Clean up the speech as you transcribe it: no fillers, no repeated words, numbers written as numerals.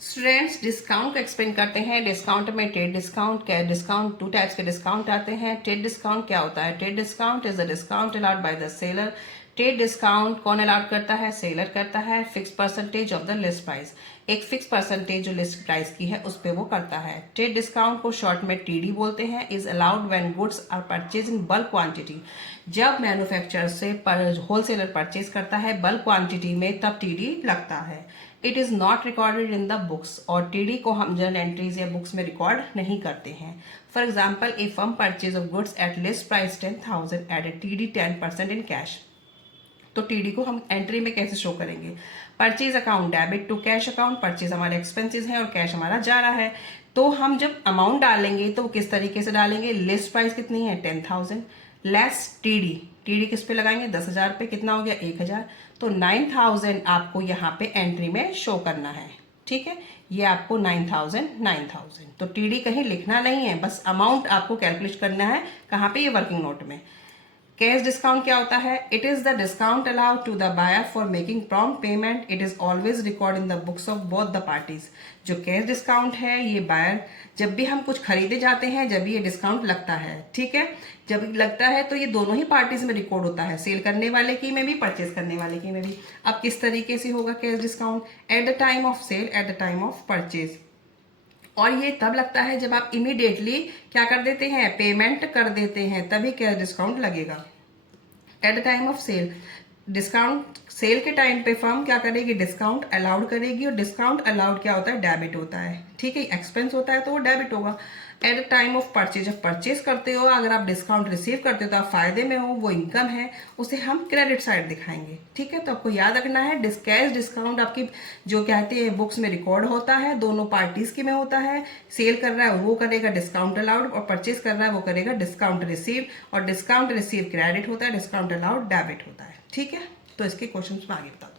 Students discount को explain करते हैं। डिस्काउंट में trade discount, cash discount, 2 types के डिस्काउंट आते हैं। ट्रेड डिस्काउंट क्या होता है? Trade discount is the discount allowed by the seller. Trade discount कौन अलाउड करता है? सेलर करता है। Fix percentage of the list price, एक फिक्स परसेंटेज जो लिस्ट प्राइस की है उस पर वो करता है। ट्रेड डिस्काउंट को शॉर्ट में टीडी बोलते हैं। Is allowed when goods are purchase in bulk quantity, जब मैन्युफैक्चरर से होलसेलर परचेज करता है बल्क क्वांटिटी में तब टीडी लगता है। It is not recorded in the books, और टीडी को हम जर्नल एंट्रीज या बुक्स में रिकॉर्ड नहीं करते हैं। For example, a firm purchase of goods at list price 10,000 at TD 10% in cash. तो टीडी को हम एंट्री में कैसे शो करेंगे? Purchase account debit to cash account, purchase हमारे एक्सपेंसेस हैं और कैश हमारा जा रहा है। तो हम जब अमाउंट डालेंगे तो किस तरीके से डालेंगे? लिस्ट प्राइस कितनी है? 10,000 लेस टीडी। टीडी किस पे लगाएंगे? 10,000 पे। कितना हो गया? 1,000। तो 9,000 आपको यहाँ पे एंट्री में शो करना है। ठीक है, ये आपको 9,000। तो टीडी कहीं लिखना नहीं है, बस अमाउंट आपको कैलकुलेट करना है। कहाँ पे? ये वर्किंग नोट में। कैश डिस्काउंट क्या होता है? It is the discount allowed to the buyer for making prompt payment. It is always record in the books of both the parties. जो कैश डिस्काउंट है, ये बायर जब भी हम कुछ खरीदे जाते हैं जब ये डिस्काउंट लगता है, ठीक है, जब लगता है तो ये दोनों ही पार्टीज में रिकॉर्ड होता है, सेल करने वाले की में भी, परचेज करने वाले की में भी। अब किस तरीके से होगा cash discount? At the time of sale, at the time of purchase. और ये तब लगता है जब आप इमीडिएटली क्या कर देते हैं? पेमेंट कर देते हैं, तभी कैश डिस्काउंट लगेगा। At the time of sale, discount sale के टाइम पे फर्म क्या करेगी? डिस्काउंट अलाउड करेगी। और डिस्काउंट अलाउड क्या होता है? डेबिट होता है। ठीक है, एक्सपेंस होता है तो वो डेबिट होगा। Eight the time of purchase, जब परचेज करते हो, अगर आप डिस्काउंट रिसीव करते हो तो आप फायदे में हो, वो इनकम है, उसे हम क्रेडिट साइड दिखाएंगे। ठीक है, तो आपको याद रखना है कैश डिस्काउंट आपकी जो कहते हैं बुक्स में रिकॉर्ड होता है, दोनों पार्टीज के में होता है। सेल कर रहा है वो करेगा डिस्काउंट अलाउड, और परचेज कर रहा है वो करेगा डिस्काउंट रिसीव, और डिस्काउंट रिसीव क्रेडिट होता है, डिस्काउंट अलाउड डेबिट होता है। ठीक है, तो इसके क्वेश्चन में आगे बता दो।